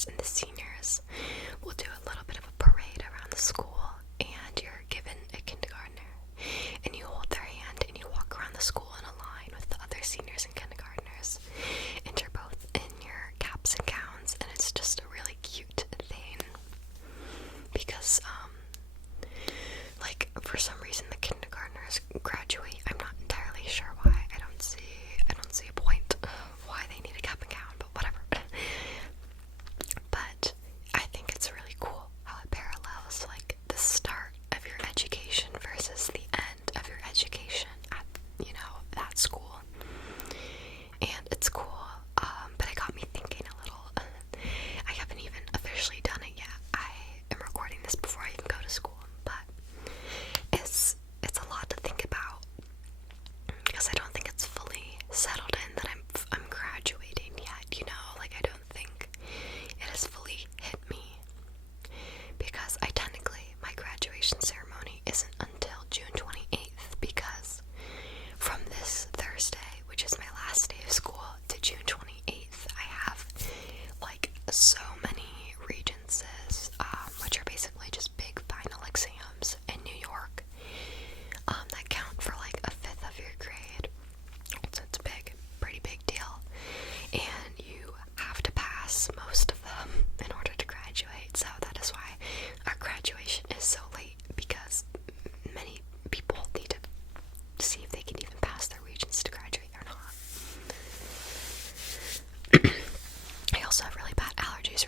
juniors and the seniors will do a little bit of a parade around the school, and you're given a kindergartner, and you hold their hand and you walk around the school in a line with the other seniors and kindergartners, and you're both in your caps and gowns, and it's just a really cute thing because like for some reason the kindergartners graduate. I'm not entirely sure why. I don't see a point why they need a cap and gown, but whatever. But I think it's really cool how it parallels like the start of your education versus the end of your education at, that school. And it's cool, but it got me thinking a little. I haven't even officially done it yet. I am recording this before I even go to school, but it's a lot to think about because I don't think it's fully settled in that I'm graduating yet, like I don't think it has fully hit me, because my graduation ceremony isn't until June 28th, because from this Thursday, which is my last day of school, to June 28th, I have like so many regencies, which are basically just big final exams in New York, that count for like a fifth of your grade. So it's a pretty big deal, and you have to pass most of them in order to graduate. So that is why our graduation is so late, because many people need to see if they can even pass their regents to graduate or not. I also have really bad allergies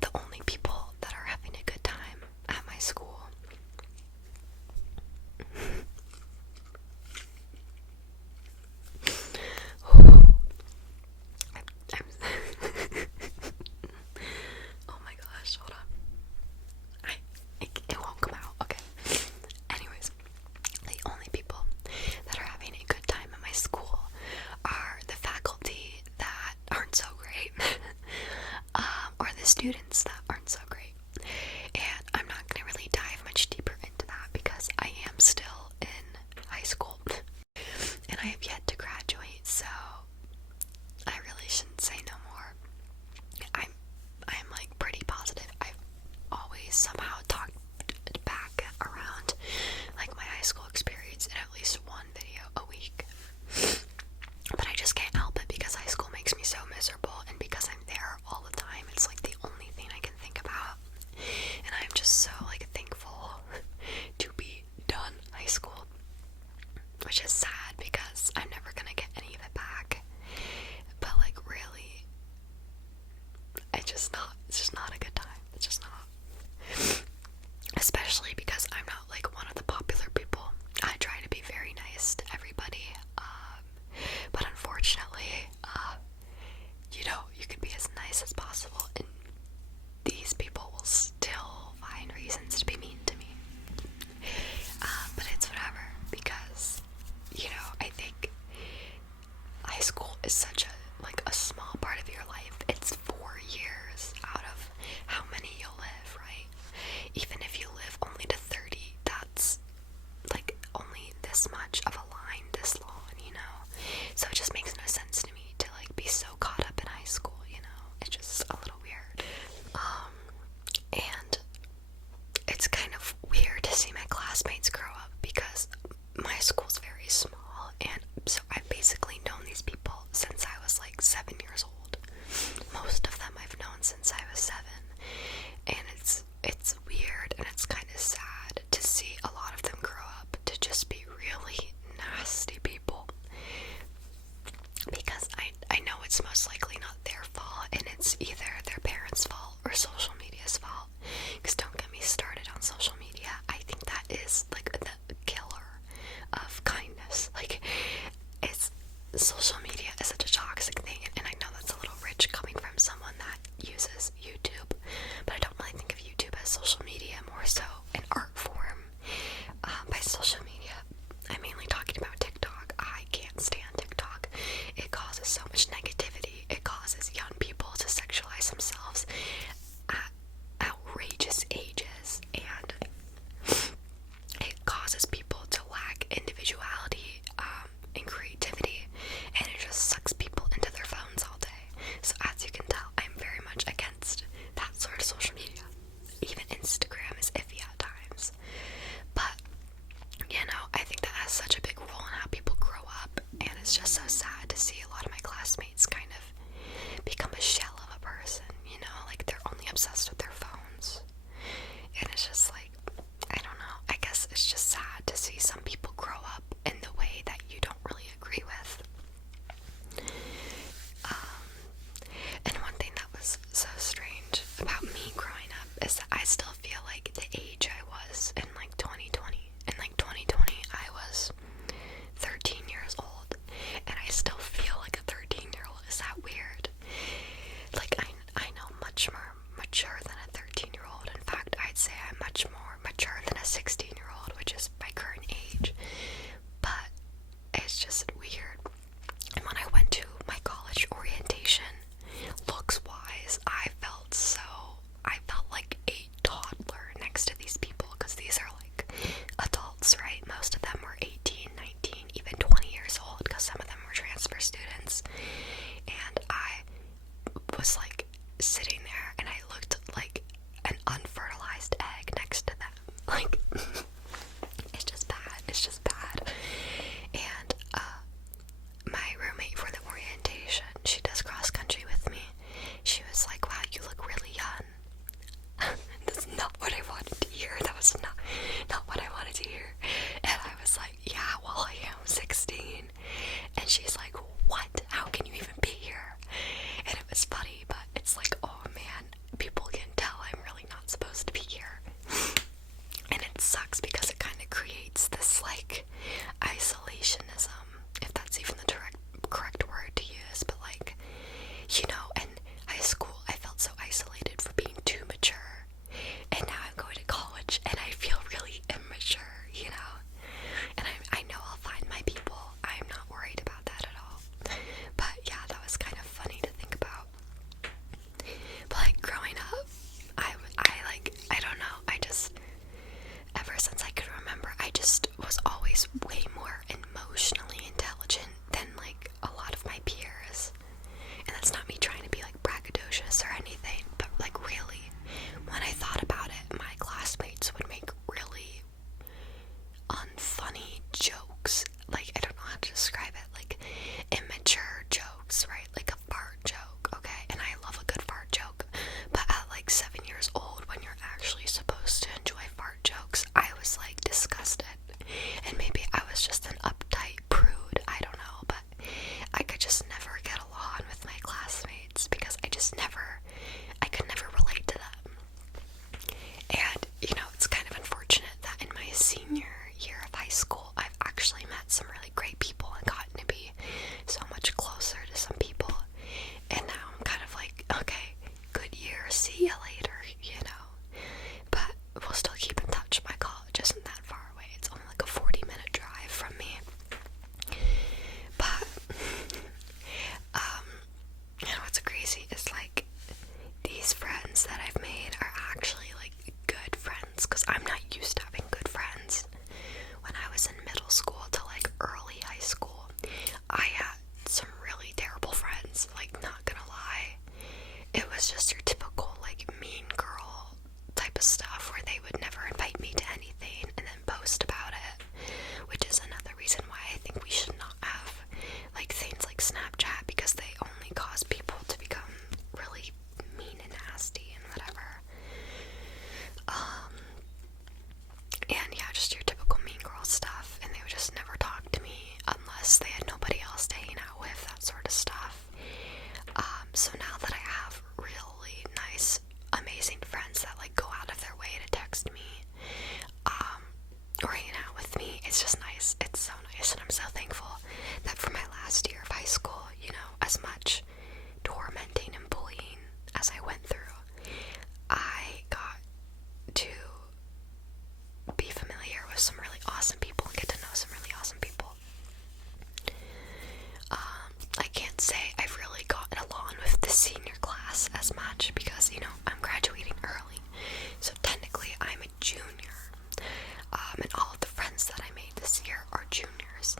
the only people that are having a good time at my school. Oh my gosh, hold on. It won't come out, okay. Anyways, the only people that are having a good time at my school are the faculty that aren't so great, or the students that aren't so great. And I'm not going to really dive much deeper into that because I am still in high school and I have yet to graduate, so I really shouldn't say no more. I'm like pretty positive. I've always somehow talked back around like my high school experience in at least one video a week. But I just can't help it because high school makes me so miserable, and because I'm there all the time, it's like the only thing I can think about. And I'm just so like thankful to be done high school, which is sad because I'm never gonna get any of it back. But like really, it's just not a good time. It's just not. Especially because I'm not like one of the popular people. I try to be very nice to everybody, but unfortunately, you can be as nice as possible, and these people will still find reasons to be mean to me. But it's whatever, because I think high school is such a small part of your life. It's 4 years out of how many you'll live, right? Even if you live only to 30, that's like only this much of a line this long, so it just makes no sense to me to like be so caught up in high school. It's just a little weird. And it's kind of weird to see my classmates grow up because my school's very small, and so I've basically known these people since I was like 7 years old. Most of them I've known since I was 7, and it's weird, and it's kind of sad to see a lot of them grow up to just be really nasty people, because I know it's most likely not their fault, and it's either their parents' fault or social media's fault. Because don't get me started on social media. I think that is like the killer of kindness. Like, social media is such a toxic thing, and I know that's a little rich coming from someone that uses YouTube, but I don't really think of YouTube as social media, more so an art form. By social media, I'm mainly talking about TikTok. I can't stand TikTok. It causes so much negativity. It causes young people to sexualize themselves at outrageous ages, and it causes people to lack individuality and creativity, and it just sucks people into their phones all day. So as you can tell, I'm very much against that sort of social media. Even Instagram is iffy at times. But I think that has such a big role in how people grow up, and it's just so sad to see a lot of my classmates kind of become a shell of a person, like they're only obsessed with their phones. And it's just like, I don't know, I guess it's just sad to see some people grow up in the way that you don't really agree with. And one thing that was so strange about me growing up is that I still feel like the age I was in like 2020. In like 2020, I was 13 years old, and I still feel like a 13-year-old. Is that weird? Like, I know much more mature than a 13-year-old. In fact, I'd say I'm much more mature than a 16-year-old, which is my current age. But it's just weird. And when I went to my college orientation, looks-wise, I felt like a toddler next to these people, because these are like adults, right? Most of them were 18, 19, even 20 years old, because some of them were transfer students. And I was like sitting there, and I looked like an unfertilized egg next to them. Like, it's just bad. And my roommate for the orientation, she does cross country with me. She was like, wow, you look really young. That's not what I wanted to hear. That was not what I wanted to hear. And I was like, yeah, well, I am 16. And she's like, what? How can you even be here? And it was funny, but it's like, oh man, people can as much because, you know, I'm graduating early. So technically I'm a junior. And all of the friends that I made this year are juniors.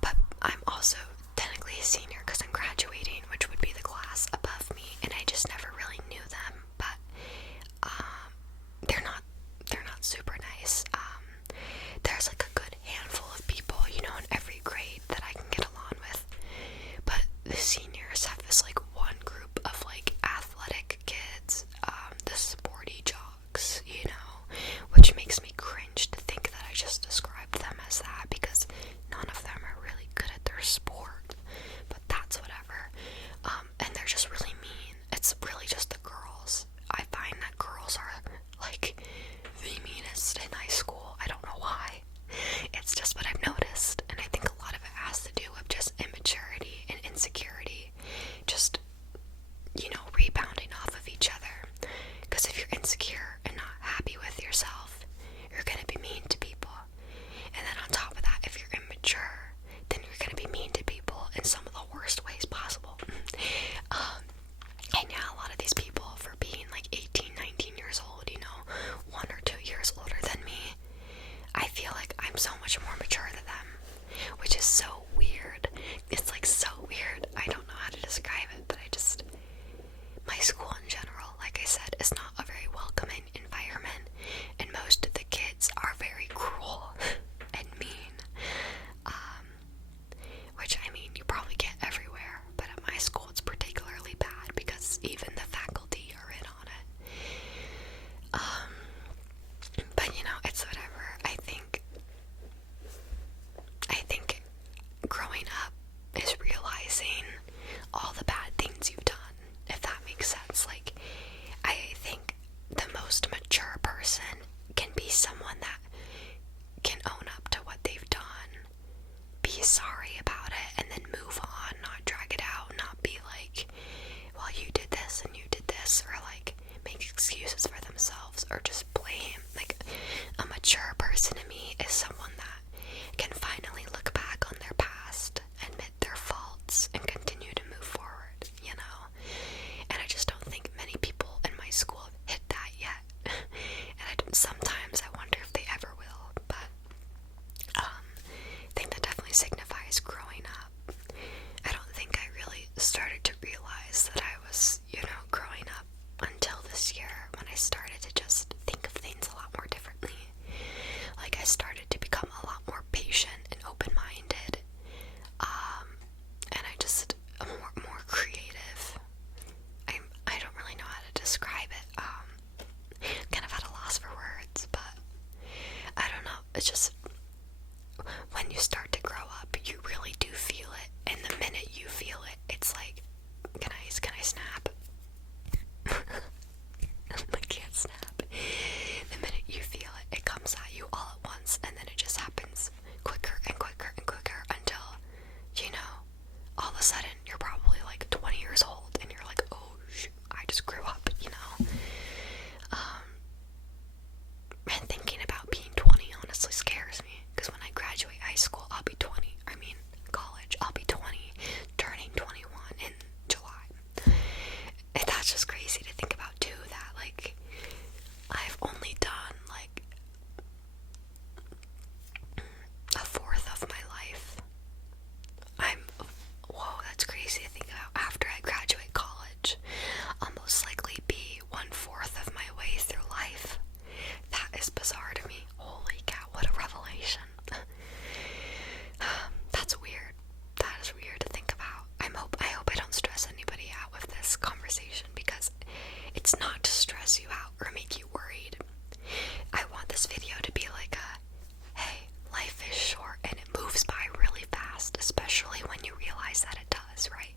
But I'm also technically a senior because I'm graduating, which would be the class above me, and I just never really knew them. But they're not super nice. There's like a good handful of people, you know, in every grade that I can get along with. But the seniors have this like one group of like athletic kids, the sporty jocks, you know, which makes me cringe to think that I just described them as that because none of them are really good at their sport. But that's whatever. And they're just really mean. It's really just the girls. I find that girls are like the meanest in high school. I don't know why. It's just what I've noticed, and I think a lot of it has to do with just immaturity and insecurity, just, you know, rebounding off of each other. Because if you're insecure and not happy with yourself, you're gonna be mean to people. And then on top of that, if you're immature, then you're gonna be mean to people in some of the worst ways possible. And yeah, a lot of these people, for being like 18, 19 years old, you know, 1 or 2 years older than me, I feel like I'm so much more mature than them, which is so weird. It's like so weird. I don't know how to describe it, but my school in general, like I said, is not a very welcoming environment, and most of the kids are very cruel and mean. Which, I mean, you probably get everywhere, but at my school it's particularly bad because even the faculty are in on it. But you know, it's whatever. I think growing up is realizing all the bad things you've done, if that makes sense. Like, I think the most mature person can be someone that can own up to what they've done, be sorry about it, and then move on, not drag it out, not be like, well, you did this and you did this, or like make excuses for themselves or just blame. Like, a mature person to me is someone that can finally look back on their past, admit their faults, and continue to move forward, you know? And I just don't think many people in my school have hit that yet. And sometimes I wonder if they ever will, but I think that definitely signifies growing up. I don't think I really started to realize that I was, you know, growing up until this year, when I started to just think of things a lot more differently. Like, I started to become a lot more patient and open-minded, and I just more creative. I don't really know how to describe it. Kind of at a loss for words, but I don't know. It's just when you start to grow up, you really do feel it, and the minute you feel it, it's like, can I snap? I can't snap. The minute you feel it, it comes at you all at once, and then it just happens quicker and quicker and quicker until, you know, all of a sudden you're probably like 20 years old, and you're like, oh shoot, I just grew up, you know? And thinking about being 20 honestly scares me, because when I graduate high school, I'll be 20. I mean, college, I'll be 20, turning 21 in July. And that's just crazy to think about too, that like, I've only done like a fourth of my life. Whoa, that's crazy to think about. After I graduate college, I'll most likely be 1/4 of my way through life. That is bizarre to me. Holy cow, what a revelation. That's weird. That is weird to think about. I hope I don't stress anybody out with this conversation, because it's not to stress you out or make you worried. I want this video to be like hey, life is short and it moves by really fast, especially when you realize that it does, right?